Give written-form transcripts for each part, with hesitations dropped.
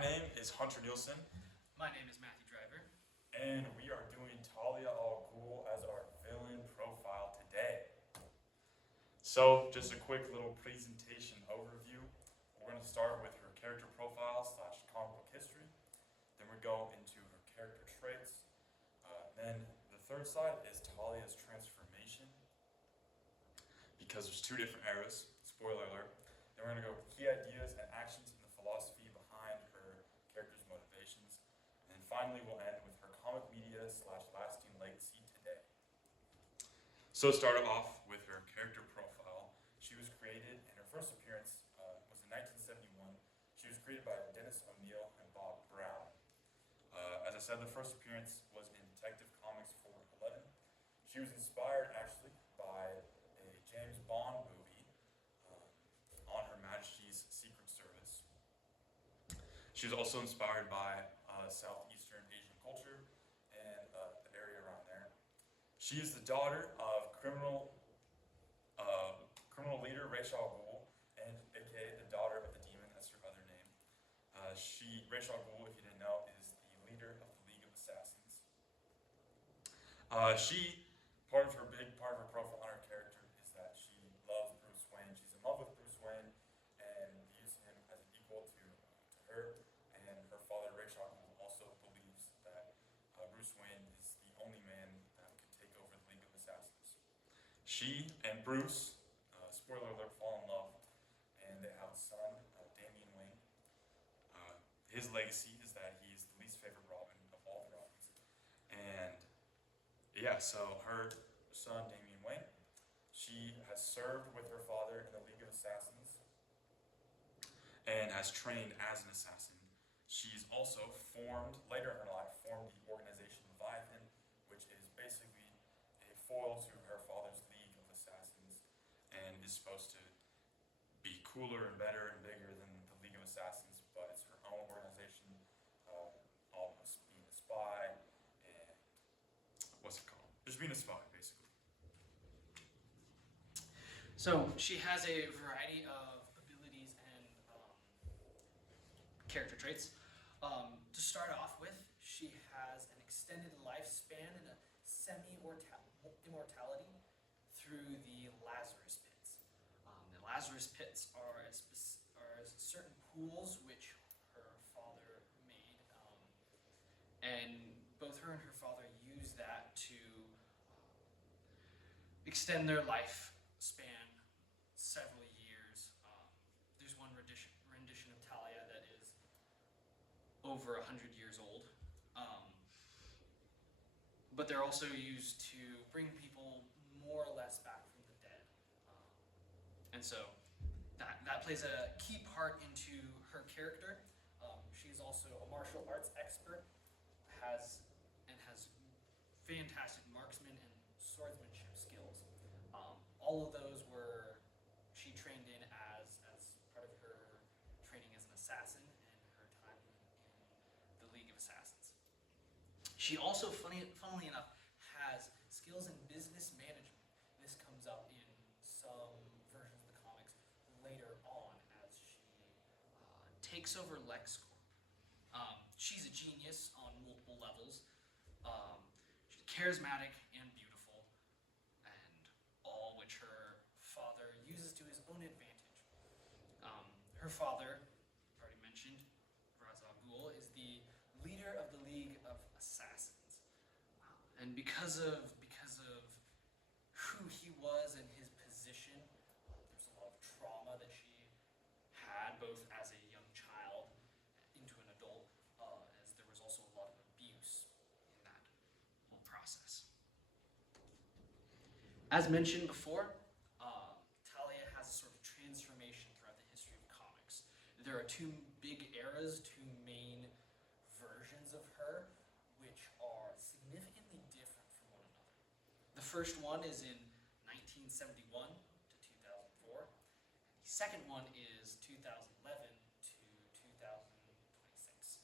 My name is Hunter Nielsen, My name is Matthew Driver. and we are doing Talia Al Ghul as our villain profile today. So, just a quick little presentation overview. We're going to start with her character profile slash comic book history. Then we go into her character traits. Then the third side is Talia's transformation, because there's two different eras. Spoiler alert. Then we're going to go with key ideas and actions and the philosophy behind her character's motivations. And then finally, we'll end with her comic media slash lasting legacy today. So, start off with her character profile. She was created, and her first appearance was in 1971. She was created by Dennis O'Neil and Bob Brown. As I said, the first appearance was in Detective Comics 411. She was inspired actually by a James Bond movie on Her Majesty's Secret Service. She was also inspired by Southeastern Asian culture and the area around there. She is the daughter of criminal leader Ra's al Ghul, and aka the daughter of the demon. That's her other name. Ra's al Ghul, if you didn't know, is the leader of the League of Assassins. Part of her profile on her character is that she loves Bruce Wayne. She's in love with Bruce Wayne and views him as an equal to her. And her father, Ra's al Ghul, also believes that Bruce Wayne is the only man that can take over the League of Assassins. She and Bruce, spoiler alert, fall in love, and they have a son, Damian Wayne. His legacy is that he's the least favorite Robin of all the Robins. And yeah, so her son, Damian Wayne, she has served with her father in the League of Assassins and has trained as an assassin. She's also later in her life, formed the organization Leviathan, which is basically a foil to her father's League of Assassins and is supposed to be cooler and better and bigger than the League of Assassins, but it's her own organization, almost being a spy, and what's it called? Just being a spy, basically. So she has a variety of abilities and character traits. To start off with, she has an extended lifespan and a semi-immortality through the Lazarus pits. The Lazarus pits are certain pools which her father made, and both her and her father use that to extend their lifespan several years. There's one rendition of Talia that is over 100 years old. But they're also used to bring people more or less back from the dead. And so that plays a key part into her character. She's also a martial arts expert, has fantastic marksman and swordsmanship skills. All of those she trained in as part of her training as an assassin and her time in the League of Assassins. She also, funnily enough, has skills in business management. This comes up in some versions of the comics later on as she takes over LexCorp. She's a genius on multiple levels. She's charismatic and beautiful, and all which her father uses to his own advantage. Her father, already mentioned, Ra's al Ghul, is the leader of the League of Assassins. And because of who he was and his position, there's a lot of trauma that she had, both as a young child into an adult, as there was also a lot of abuse in that whole process. As mentioned before, Talia has a sort of transformation throughout the history of comics. There are two big eras, two main versions of her, which are significantly different from one another. The first one is in 1971 to 2004. The second one is 2011 to 2026.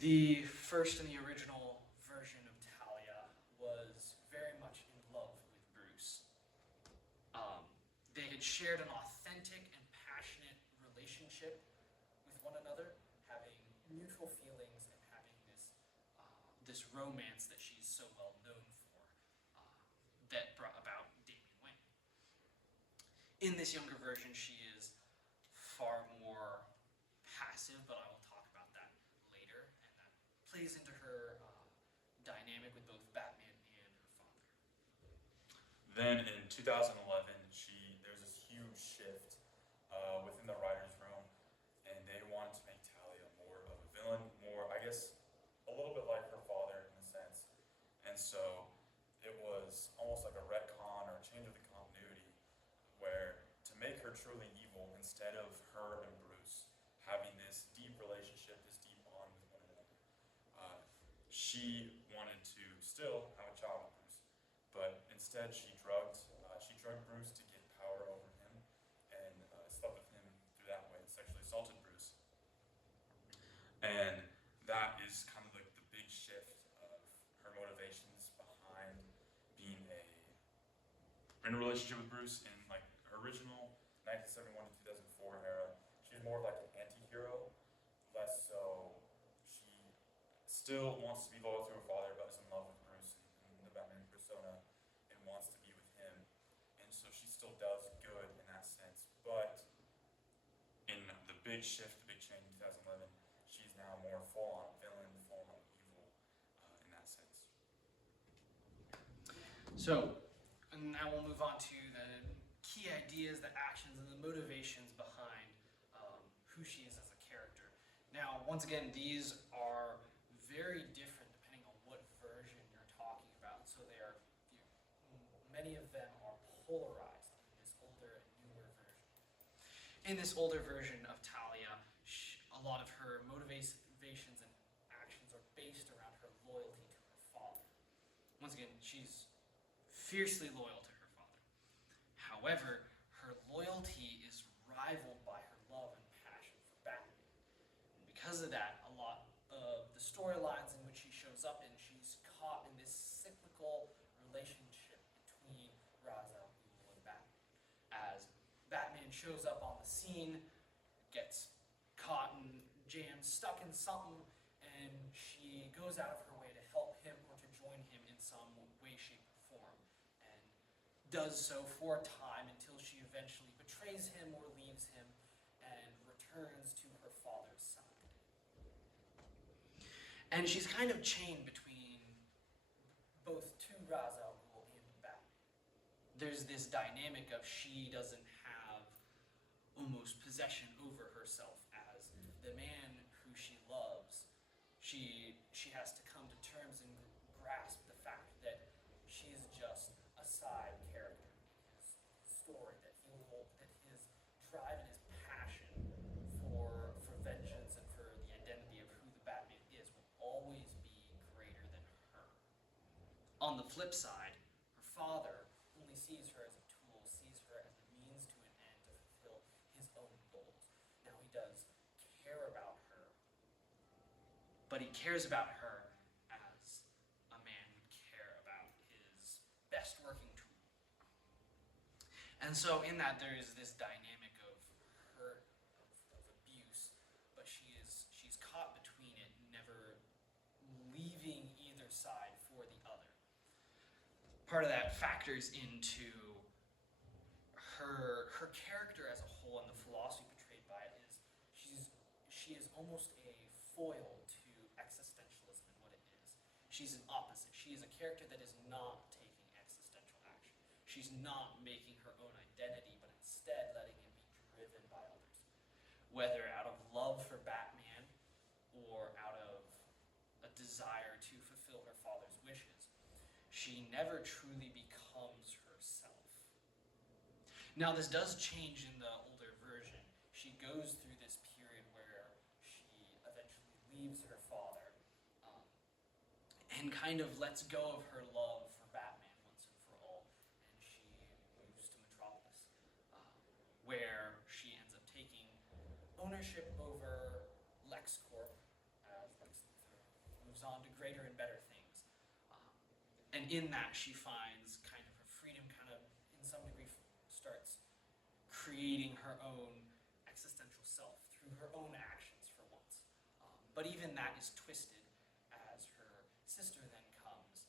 The first and the original version of Talia was very much in love with Bruce. They had shared an authentic and passionate relationship with one another, having mutual feelings, and having this romance that she's so well known for, that brought about Damian Wayne. In this younger version, she is far more passive, but I will talk about that later, and that plays into her dynamic with both Batman and her father. Then in 2011, there's this huge shift within the writers' room, and they wanted to make Talia more of a villain, more, I guess, a little bit like her father in a sense. And so it was almost like a retcon or a change of the continuity, where to make her truly evil, instead of her and Bruce having this deep relationship, this deep bond with one another, she wanted to still have a child with Bruce, but instead she drugged Bruce to get power over him, and slept with him through that way, and sexually assaulted Bruce. And that is kind of like the big shift of her motivations behind being in a relationship with Bruce. In like her original 1971 to 2004 era, she's more like an anti-hero, less so. She still wants to be loyal to her father, but is in love with Bruce and the Batman persona, and wants to be with him. And so she still does good in that sense. But in the big shift, the big change in 2011, she's now more full-on villain, full-on evil in that sense. So, and now we'll move on to the key ideas, the actions, and the motivations behind who she is as a character. Now, once again, these are very different depending on what version you're talking about. So many of them are polarized in this older and newer version. In this older version of Talia, a lot of her motivations and actions are based around her loyalty to her father. Once again, she's fiercely loyal to her father. However, her loyalty is rivaled by her love and passion for Batman. And because of that, a lot of the storylines in which she shows up in, she's caught in this cyclical relationship between Ra's al Ghul and Batman. As Batman shows up on the scene, gets caught and jammed, stuck in something, and she goes out of her way to help him or to join him in some way, shape, or form, and does so for a time until she eventually betrays him or leaves him and returns to her father's side. And she's kind of chained between both to Ra's al Ghul and Batman. There's this dynamic of she doesn't have almost possession over herself as the man who she loves. She has to come to terms and grasp the fact that she is just a side character in his story, that his drive and his passion for vengeance and for the identity of who the Batman is will always be greater than her. On the flip side, her father only sees her as a tool, sees her as a means to an end to fulfill his own goals. Now, he does care about her, but he cares about her as a man would care about his best working tool. And so in that, there is this dynamic of hurt, of abuse, but she's caught between it, never leaving either side for the other. Part of that factors into her character as a whole, and the philosophy portrayed by it is she is almost a foil to existentialism in what it is. She's an opposite. She is a character that is not taking existential action. She's not making her own identity, but instead letting it be driven by others. Whether out of love for Batman or out of a desire to fulfill her father's wishes, she never truly becomes herself. Now, this does change in the older version. She goes through this period where she eventually leaves her father and kind of lets go of her love for Batman once and for all, and she moves to Metropolis, where she ends up taking ownership over LexCorp as Lex Luthor moves on to greater and better things. And in that, she finds kind of her freedom, kind of, in some degree, starts creating her own existential self through her own actions. But even that is twisted as her sister then comes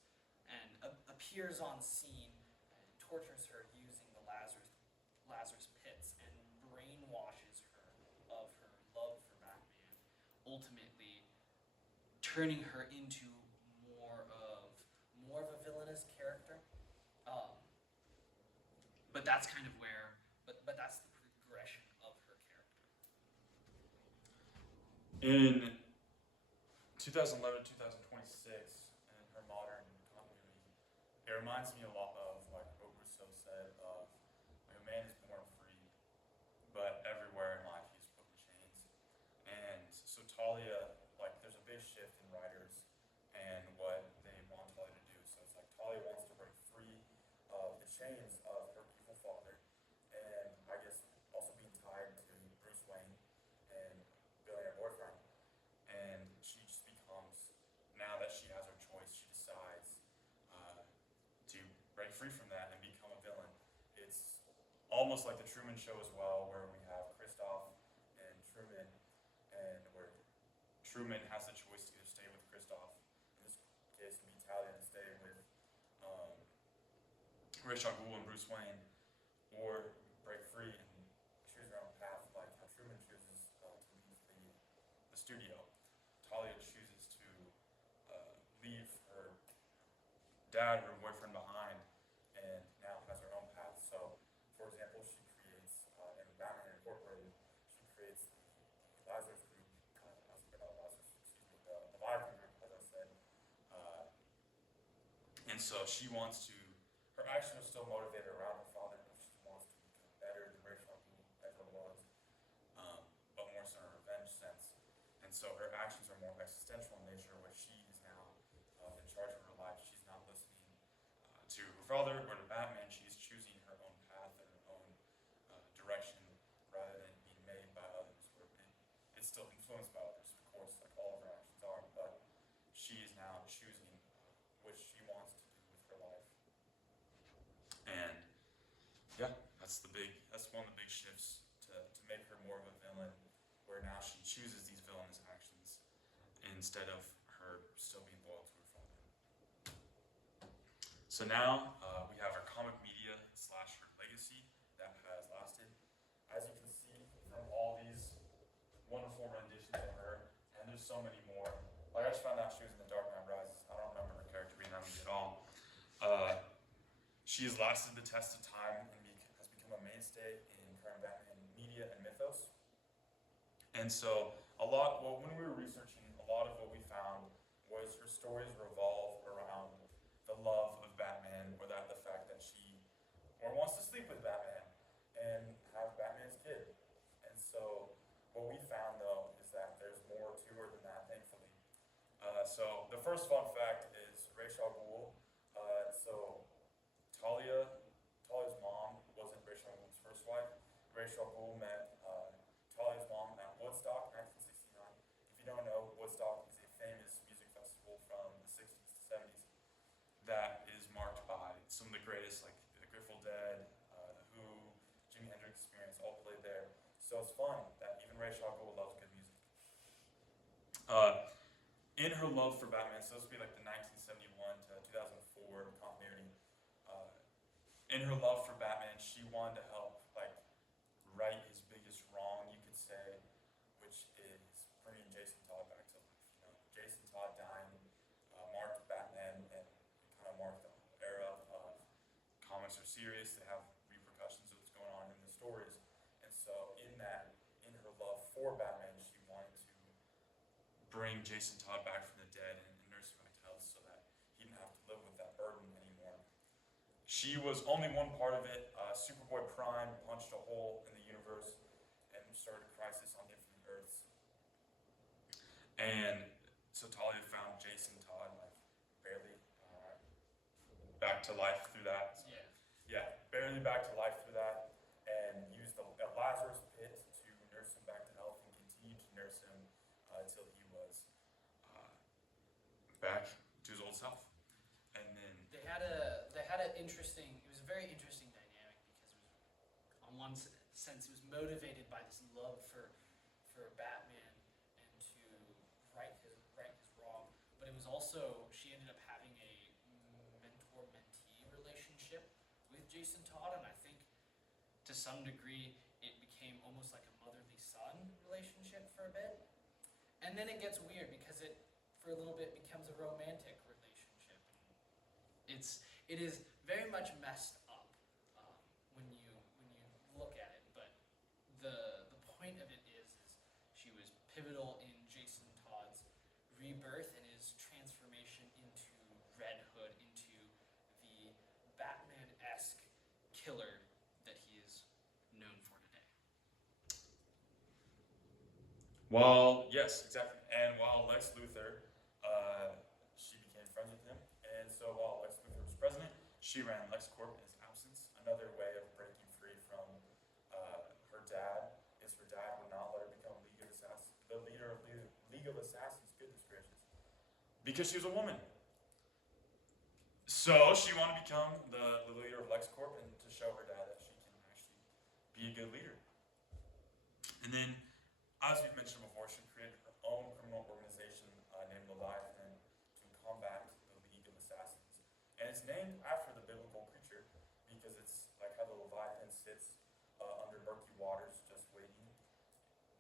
and appears on scene and tortures her using the Lazarus pits and brainwashes her of her love for Batman, ultimately turning her into more of a villainous character. Um, but that's kind of where, but that's the progression of her character. In 2011, 2026, in her modern continuity, it reminds me a lot of like what Rousseau said of like, a man is born free, but everywhere in life he's put in chains. And so Talia, like there's a big shift in writers and what they want Talia to do. So it's like Talia wants to break free of the chains of her evil father, and I guess also being tied to Bruce Wayne and billionaire boyfriend. And she just becomes, now that she has her choice, she decides to break free from that and become a villain. It's almost like the Truman Show as well, where we have Kristoff and Truman, and where Truman has the choice to either stay with Kristoff, in this case it'd be Talia, to stay with Ra's al Ghul and Bruce Wayne, or break free and choose her own path, like how Truman chooses to leave the studio. Talia chooses to leave her dad, her boyfriend, behind, and now has her own path. So, for example, she creates, in Batman Incorporated, she creates the Lazarus group, the Leviathan group, as I said. And so she wants to, her action was still motivated around her father, but she wants to become better than Rachel ever was, but more so in a revenge sense. And so her actions are more existential in nature, where she is now in charge of her life. She's not listening to her father or to Batman. She's choosing her own path and her own direction rather than being made by others. Where it's still influenced by others, of course, like all of her actions are, but she is now choosing which she wants to do with her life. And yeah, that's one of the big shifts to make her more of a villain, where now she chooses these villainous actions instead of her still being loyal to her father. So now we have our comic media / her legacy that has lasted. As you can see from all these wonderful renditions of her, and there's so many more. Like I just found out she was in The Dark Knight Rises. I don't remember her character being that movie at all. She has lasted the test of time and has become a mainstay in current Batman media and mythos. And so when we were researching, a lot of what we found was her stories revolve around the love of Batman, or the fact that she wants to sleep with Batman and have Batman's kid. And so what we found though is that there's more to her than that, thankfully. So the first fun fact is Ra's al Ghul. So Talia's mom wasn't Ra's al Ghul's first wife. Ra's al Ghul met Talia's mom at Woodstock, 1969. If you don't know, Woodstock is a famous music festival from the 60s to 70s that is marked by some of the greatest, like the Grateful Dead, the Who, Jimi Hendrix Experience, all played there. So it's fun that even Ra's al Ghul loves good music. In her love for Batman, so this would be like the 1971 to 2004 continuity. In her love for Batman, she wanted to help like right his biggest wrong, you could say, which is bringing Jason Todd back to life. You know, Jason Todd dying marked Batman and kind of marked the whole era of comics are serious. They have repercussions of what's going on in the stories, and so in her love for Batman, she wanted to bring Jason Todd back from the dead and nurse him back to health, so that he didn't have to live with that burden anymore. She was only one part of it. Superboy Prime punched a hole in the universe and started a crisis on Infinite Earths. And so Talia found Jason Todd like barely back to life through that. Yeah, barely back to life through that, and used the Lazarus pit to nurse him back to health and continued to nurse him until he was back to his old self. And then they had an interesting. It was a very interesting dynamic because it was, on one sense, it was motivated by this love for Batman and to Jason Todd, and I think to some degree it became almost like a motherly son relationship for a bit. And then it gets weird because it, for a little bit, becomes a romantic relationship. It is very much messed up when you look at it. But the point of it is she was pivotal in Jason Todd's rebirth and his transformation into Red Hood, into the Batman-esque killer that he is known for today. Well, yes, exactly. And while Lex Luthor, she became friends with him, and so while Lex Luthor was president, she ran LexCorp in his absence. Another way of breaking free from her dad is her dad would not let her become the leader of League of Assassins. Goodness gracious, because she was a woman. So she wanted to become the leader of LexCorp and to show her dad that she can actually be a good leader. And then, as we've mentioned before, she created her own criminal organization named Leviathan to combat the League of Assassins. And it's named after the biblical creature because it's like how the Leviathan sits under murky waters just waiting.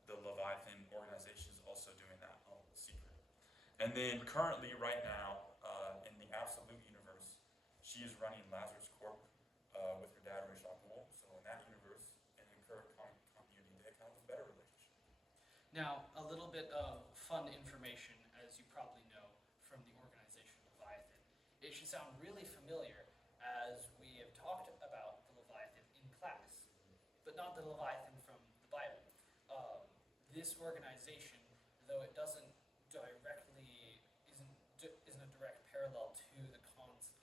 The Leviathan organization is also doing that secret. And then currently, right now, in the Absolute universe, she is running Lazarus Corp with her dad, Talia Al Ghul. So in that universe, and in current continuity, they have a better relationship. Now, a little bit of fun information, as you probably know from the organization Leviathan. It should sound really familiar as we have talked about the Leviathan in class, but not the Leviathan from the Bible. This organization, though it isn't a direct parallel to the Hobbes's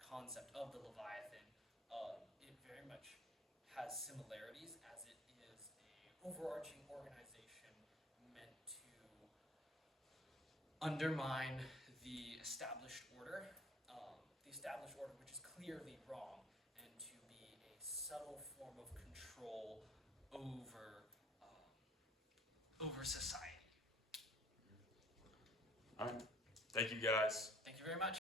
concept of the Leviathan, it very much has similarities as it is a overarching organization meant to undermine the established order, which is clearly wrong, and to be a subtle form of control over society. All right. Thank you, guys. Thank you very much.